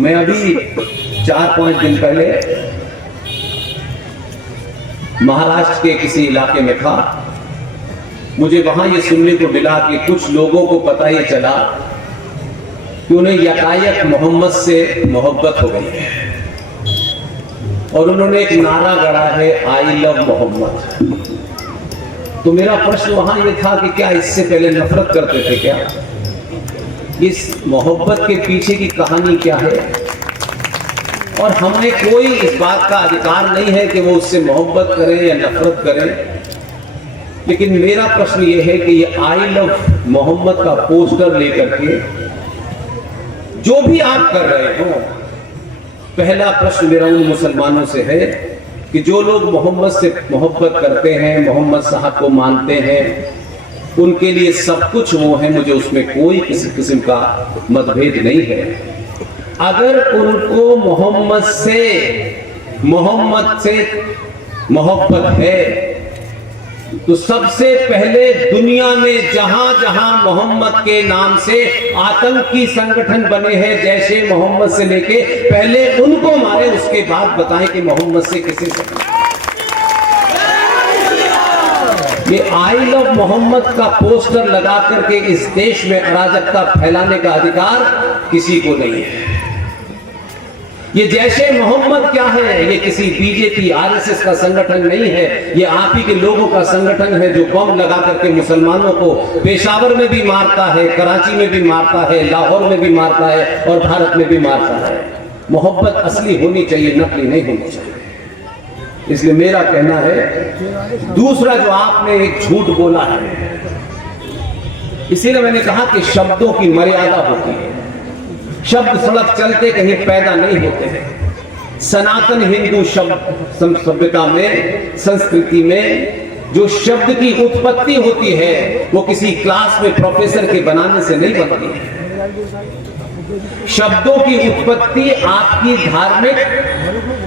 मैं अभी 4-5 दिन पहले महाराष्ट्र के किसी इलाके में था। मुझे वहां ये सुनने को मिला कि कुछ लोगों को पता ये चला कि उन्हें यकायक मोहम्मद से मोहब्बत हो गई है और उन्होंने एक नारा गढ़ा है, आई लव मोहम्मद। तो मेरा प्रश्न वहां ये था कि क्या इससे पहले नफरत करते थे? क्या इस मोहब्बत के पीछे की कहानी क्या है? और हमें कोई इस बात का अधिकार नहीं है कि वो उससे मोहब्बत करें या नफरत करें। लेकिन मेरा प्रश्न ये है कि ये आई लव मोहम्मद का पोस्टर लेकर के जो भी आप कर रहे हो, पहला प्रश्न मेरा उन मुसलमानों से है कि जो लोग मोहम्मद से मोहब्बत करते हैं, मोहम्मद साहब को मानते हैं, उनके लिए सब कुछ वो है, मुझे उसमें कोई किसी किस्म का मतभेद नहीं है। अगर उनको मोहम्मद से मोहब्बत है तो सबसे पहले दुनिया में जहां जहां मोहम्मद के नाम से आतंकी संगठन बने हैं, जैसे मोहम्मद से लेके पहले उनको मारे, उसके बाद बताएं कि मोहम्मद से किसे से। ये आई लव मोहम्मद का पोस्टर लगा करके इस देश में अराजकता फैलाने का अधिकार किसी को नहीं है। ये जैसे मोहम्मद क्या है? ये किसी बीजेपी आरएसएस का संगठन नहीं है, ये आप ही के लोगों का संगठन है जो बम लगा करके मुसलमानों को पेशावर में भी मारता है, कराची में भी मारता है, लाहौर में भी मारता है और भारत में भी मारता है। मोहब्बत असली होनी चाहिए, नकली नहीं होनी चाहिए। इसलिए मेरा कहना है, दूसरा जो आपने एक झूठ बोला है, इसीलिए मैंने कहा कि शब्दों की मर्यादा होती है। शब्द सड़क चलते कहीं पैदा नहीं होते हैं। सनातन हिंदू शब्द सभ्यता में, संस्कृति में जो शब्द की उत्पत्ति होती है वो किसी क्लास में प्रोफेसर के बनाने से नहीं बनती है। शब्दों की उत्पत्ति आपकी धार्मिक,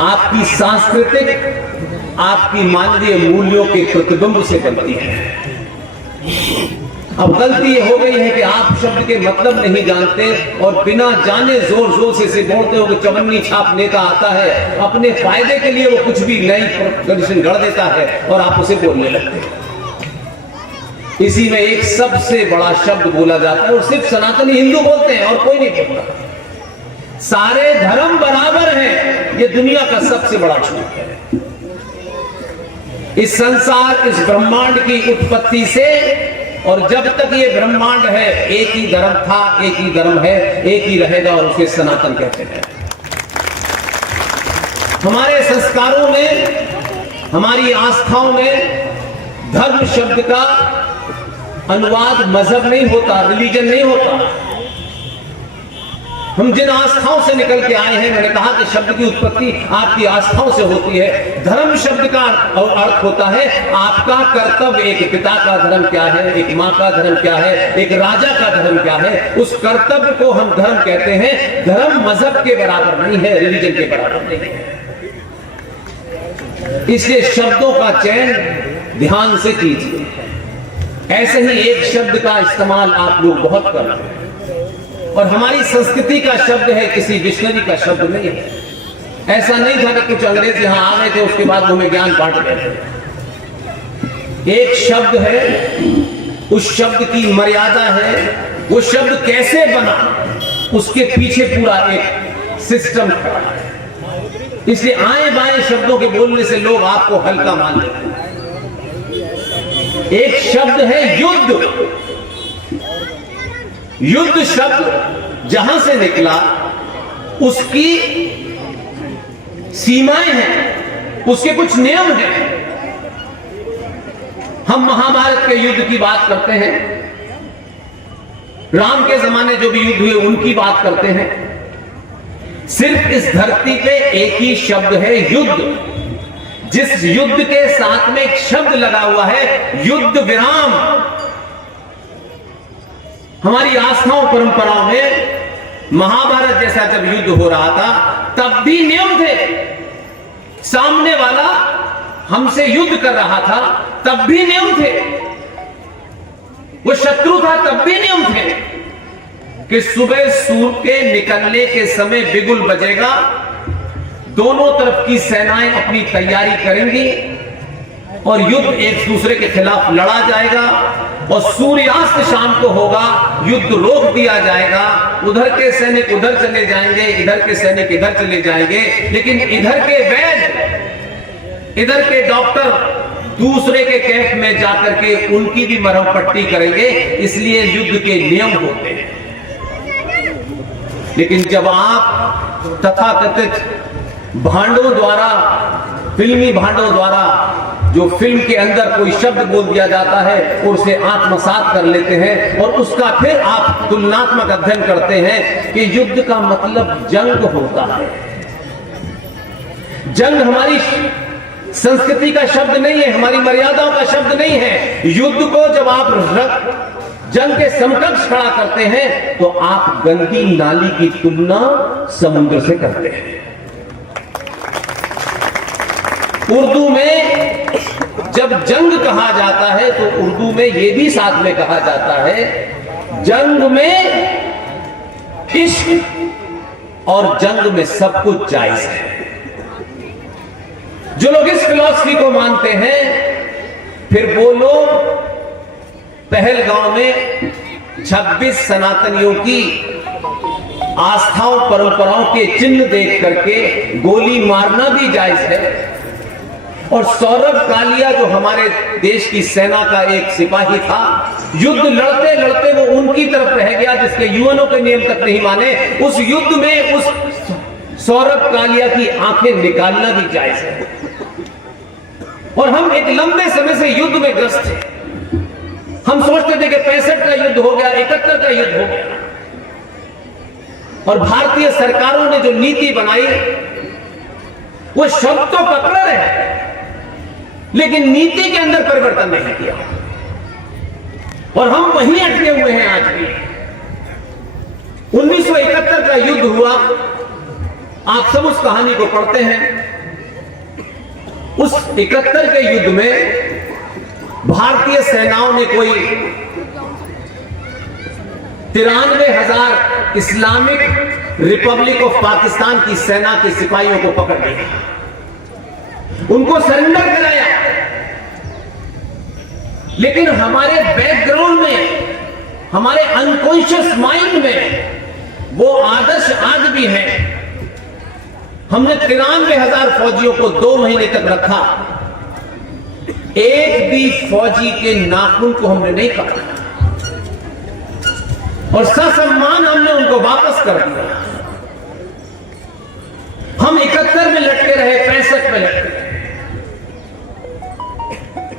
आपकी सांस्कृतिक, आपकी मानवीय मूल्यों के प्रतिबिंब से बनती है। अब गलती ये हो गई है कि आप शब्द के मतलब नहीं जानते और बिना जाने जोर जोर से इसे बोलते हो कि चवन्नी छाप नेता आता है, अपने फायदे के लिए वो कुछ भी नई कंडीशन गढ़ देता है और आप उसे बोलने लगते हैं। इसी में एक सबसे बड़ा शब्द बोला जाता है और सिर्फ सनातनी हिंदू बोलते हैं और कोई नहीं बोलता। सारे धर्म बराबर हैं, ये दुनिया का सबसे बड़ा झूठ है। इस संसार, इस ब्रह्मांड की उत्पत्ति से और जब तक ये ब्रह्मांड है, एक ही धर्म था, एक ही धर्म है, एक ही रहेगा और उसे सनातन कहते हैं। हमारे संस्कारों में, हमारी आस्थाओं में धर्म शब्द का अनुवाद मजहब नहीं होता, रिलीजन नहीं होता। हम जिन आस्थाओं से निकल के आए हैं, मैंने कहा कि शब्द की उत्पत्ति आपकी आस्थाओं से होती है। धर्म शब्द का अर्थ होता है आपका कर्तव्य। एक पिता का धर्म क्या है, एक माँ का धर्म क्या है, एक राजा का धर्म क्या है, उस कर्तव्य को हम धर्म कहते हैं। धर्म मजहब के बराबर नहीं है, रिलीजन के बराबर नहीं है। इसलिए शब्दों का चयन ध्यान से कीजिए। ऐसे ही एक शब्द का इस्तेमाल आप लोग बहुत कर रहे हैं और हमारी संस्कृति का शब्द है, किसी डिक्शनरी का शब्द नहीं है। ऐसा नहीं था कि कुछ अंग्रेज यहां आ गए थे उसके बाद हमें ज्ञान बांट गए थे। एक शब्द है, उस शब्द की मर्यादा है, वो शब्द कैसे बना उसके पीछे पूरा एक सिस्टम खड़ा है। इसलिए आए बाएं शब्दों के बोलने से लोग आपको हल्का मान लेते हैं। एक शब्द है युद्ध। युद्ध शब्द जहां से निकला उसकी सीमाएं हैं, उसके कुछ नियम हैं। हम महाभारत के युद्ध की बात करते हैं, राम के जमाने जो भी युद्ध हुए उनकी बात करते हैं। सिर्फ इस धरती पे एक ही शब्द है, युद्ध। जिस युद्ध के साथ में एक शब्द लगा हुआ है, युद्ध विराम। हमारी आस्थाओं परंपराओं में महाभारत जैसा जब युद्ध हो रहा था तब भी नियम थे। सामने वाला हमसे युद्ध कर रहा था तब भी नियम थे। वो शत्रु था तब भी नियम थे। कि सुबह सूर्य के निकलने के समय बिगुल बजेगा, दोनों तरफ की सेनाएं अपनी तैयारी करेंगी और युद्ध एक दूसरे के खिलाफ लड़ा जाएगा और सूर्यास्त शाम को होगा, युद्ध रोक दिया जाएगा। उधर के सैनिक उधर चले जाएंगे, इधर के सैनिक इधर चले जाएंगे, लेकिन इधर के वैद्य, इधर के डॉक्टर दूसरे के कैंप में जाकर के उनकी भी मरहम पट्टी करेंगे। इसलिए युद्ध के नियम होते हैं। लेकिन जब आप तथाकथित भांडों द्वारा, फिल्मी भांडों द्वारा जो फिल्म के अंदर कोई शब्द बोल दिया जाता है और उसे आत्मसात कर लेते हैं और उसका फिर आप तुलनात्मक अध्ययन करते हैं कि युद्ध का मतलब जंग होता है। जंग हमारी संस्कृति का शब्द नहीं है, हमारी मर्यादाओं का शब्द नहीं है। युद्ध को जब आप जंग के समकक्ष खड़ा करते हैं तो आप गंदी नाली की तुलना समुद्र से करते हैं। उर्दू में जब जंग कहा जाता है तो उर्दू में यह भी साथ में कहा जाता है, जंग में इश्क और जंग में सब कुछ जायज है। जो लोग इस फिलॉसफी को मानते हैं, फिर वो लोग पहलगांव में 26 सनातनियों की आस्थाओं परंपराओं के चिन्ह देख करके गोली मारना भी जायज है। और सौरभ कालिया जो हमारे देश की सेना का एक सिपाही था, युद्ध लड़ते लड़ते वो उनकी तरफ रह गया जिसके यूएनओ के नियम तक नहीं माने। उस युद्ध में उस सौरभ कालिया की आंखें निकालना भी जायज है। और हम एक लंबे समय से युद्ध में ग्रस्त थे। हम सोचते थे कि 65 का युद्ध हो गया, 71 का युद्ध हो गया। और भारतीय सरकारों ने जो नीति बनाई वो शब्द तो पकड़ रहे, लेकिन नीति के अंदर परिवर्तन नहीं किया और हम वहीं अटके हुए हैं आज भी। 1971 का युद्ध हुआ, आप सब उस कहानी को पढ़ते हैं। उस 71 के युद्ध में भारतीय सेनाओं ने कोई 93,000 इस्लामिक रिपब्लिक ऑफ पाकिस्तान की सेना के सिपाहियों को पकड़ लिया, उनको सरेंडर कराया। लेकिन हमारे बैकग्राउंड में, हमारे अनकॉन्शियस माइंड में वो आदर्श आज भी है। हमने 93,000 फौजियों को 2 महीने तक रखा, एक भी फौजी के नाखून को हमने नहीं काटा और ससम्मान हमने उनको वापस कर दिया। हम 71 में लटके रहे, 65 में लटके रहे।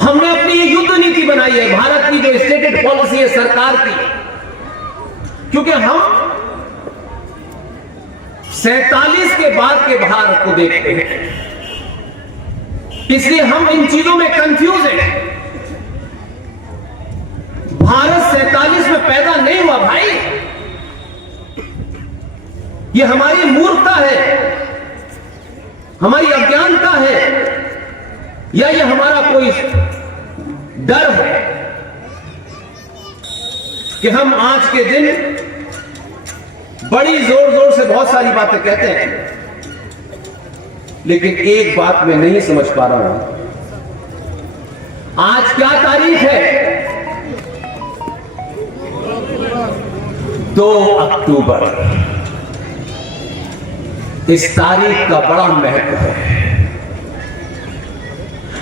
हमने अपनी ये युद्ध नीति बनाई है, भारत की जो स्टेटेड पॉलिसी है सरकार की, क्योंकि हम 47 के बाद के भारत को देखते हैं, इसलिए हम इन चीजों में कंफ्यूज हैं। भारत 47 में पैदा नहीं हुआ भाई, ये हमारी मूर्खता है, हमारी अज्ञानता है, या ये हमारा कोई डर है कि हम आज के दिन बड़ी जोर जोर से बहुत सारी बातें कहते हैं, लेकिन एक बात मैं नहीं समझ पा रहा हूं। आज क्या तारीख है? 2 अक्टूबर। इस तारीख का बड़ा महत्व है,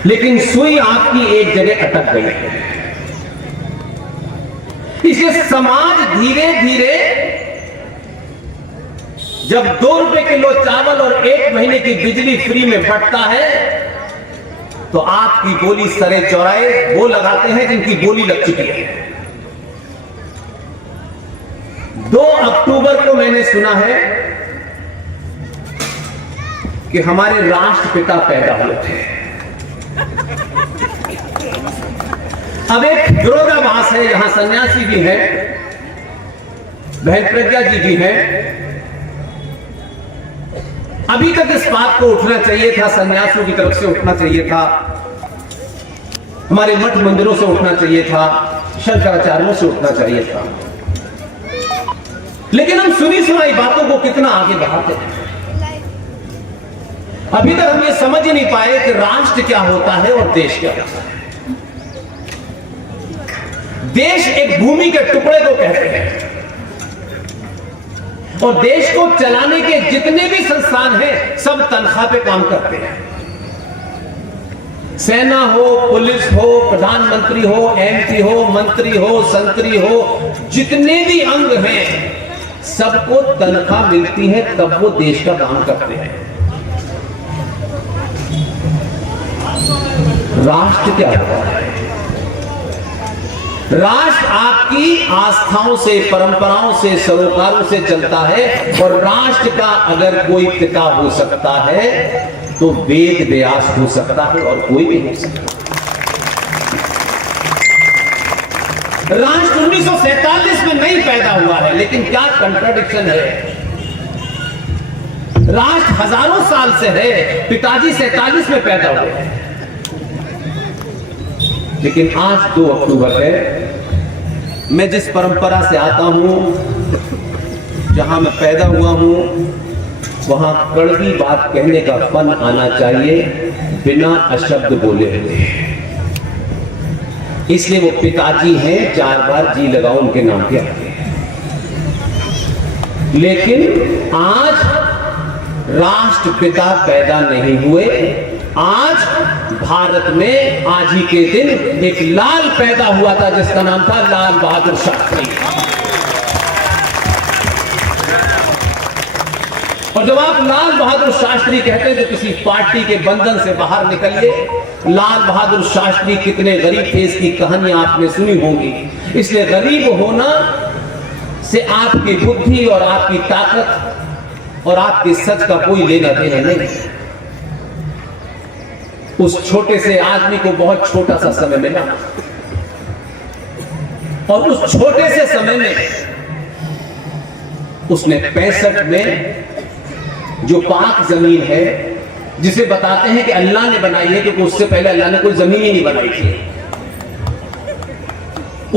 लेकिन सुई आपकी एक जगह अटक गई है। इसलिए समाज धीरे धीरे जब 2 रुपए किलो चावल और 1 महीने की बिजली फ्री में बंटता है तो आपकी बोली सरे चौराहे वो लगाते हैं जिनकी बोली लग चुकी है। 2 अक्टूबर को मैंने सुना है कि हमारे राष्ट्रपिता पैदा हुए थे। अब एक विरोधाभास है, यहां सन्यासी भी है, बहन प्रज्ञा जी भी हैं। अभी तक इस बात को उठना चाहिए था, सन्यासियों की तरफ से उठना चाहिए था, हमारे मठ मंदिरों से उठना चाहिए था, शंकराचार्यों से उठना चाहिए था। लेकिन हम सुनी सुनाई बातों को कितना आगे बढ़ाते हैं। अभी तक हम ये समझ ही नहीं पाए कि राष्ट्र क्या होता है और देश क्या होता है। देश एक भूमि के टुकड़े को कहते हैं और देश को चलाने के जितने भी संस्थान हैं सब तनख्वाह पे काम करते हैं। सेना हो, पुलिस हो, प्रधानमंत्री हो, एमपी हो, मंत्री हो, संतरी हो, जितने भी अंग हैं सबको तनख्वाह मिलती है, तब वो देश का काम करते हैं। राष्ट्र क्या होता है? राष्ट्र आपकी आस्थाओं से, परंपराओं से, सरोकारों से चलता है और राष्ट्र का अगर कोई पिता हो सकता है तो वेद व्यास हो सकता है और कोई भी हो सकता। राष्ट्र 1947 में नहीं पैदा हुआ है, लेकिन क्या कंट्राडिक्शन है। राष्ट्र हजारों साल से है, पिताजी 47 में पैदा हुए हैं, लेकिन आज 2 अक्टूबर है। मैं जिस परंपरा से आता हूं, जहां मैं पैदा हुआ हूं, वहां कड़वी बात कहने का फन आना चाहिए बिना अशब्द बोले हुए। इसलिए वो पिताजी हैं, 4 बार जी लगाओ उनके नाम पे आते हैं। लेकिन आज राष्ट्रपिता पैदा नहीं हुए। आज भारत में आज ही के दिन एक लाल पैदा हुआ था जिसका नाम था लाल बहादुर शास्त्री। और जब आप लाल बहादुर शास्त्री कहते हैं तो किसी पार्टी के बंधन से बाहर निकलिए। लाल बहादुर शास्त्री कितने गरीब थे इसकी कहानियां आपने सुनी होंगी। इसलिए गरीब होना से आपकी बुद्धि और आपकी ताकत और आपके सच का कोई लेना देना नहीं। उस छोटे से आदमी को बहुत छोटा सा समय मिला और उस छोटे से समय में उसने 65 में जो पाक जमीन है, जिसे बताते हैं कि अल्लाह ने बनाई है, क्योंकि उससे पहले अल्लाह ने कोई जमीन ही नहीं बनाई थी,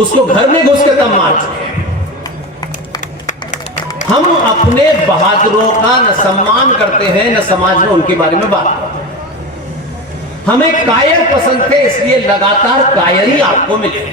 उसको घर में घुस के तब मार चुके। हम अपने बहादुरों का न सम्मान करते हैं न समाज में उनके बारे में बात करते हैं। हमें कायर पसंद थे, इसलिए लगातार कायर ही आपको मिले।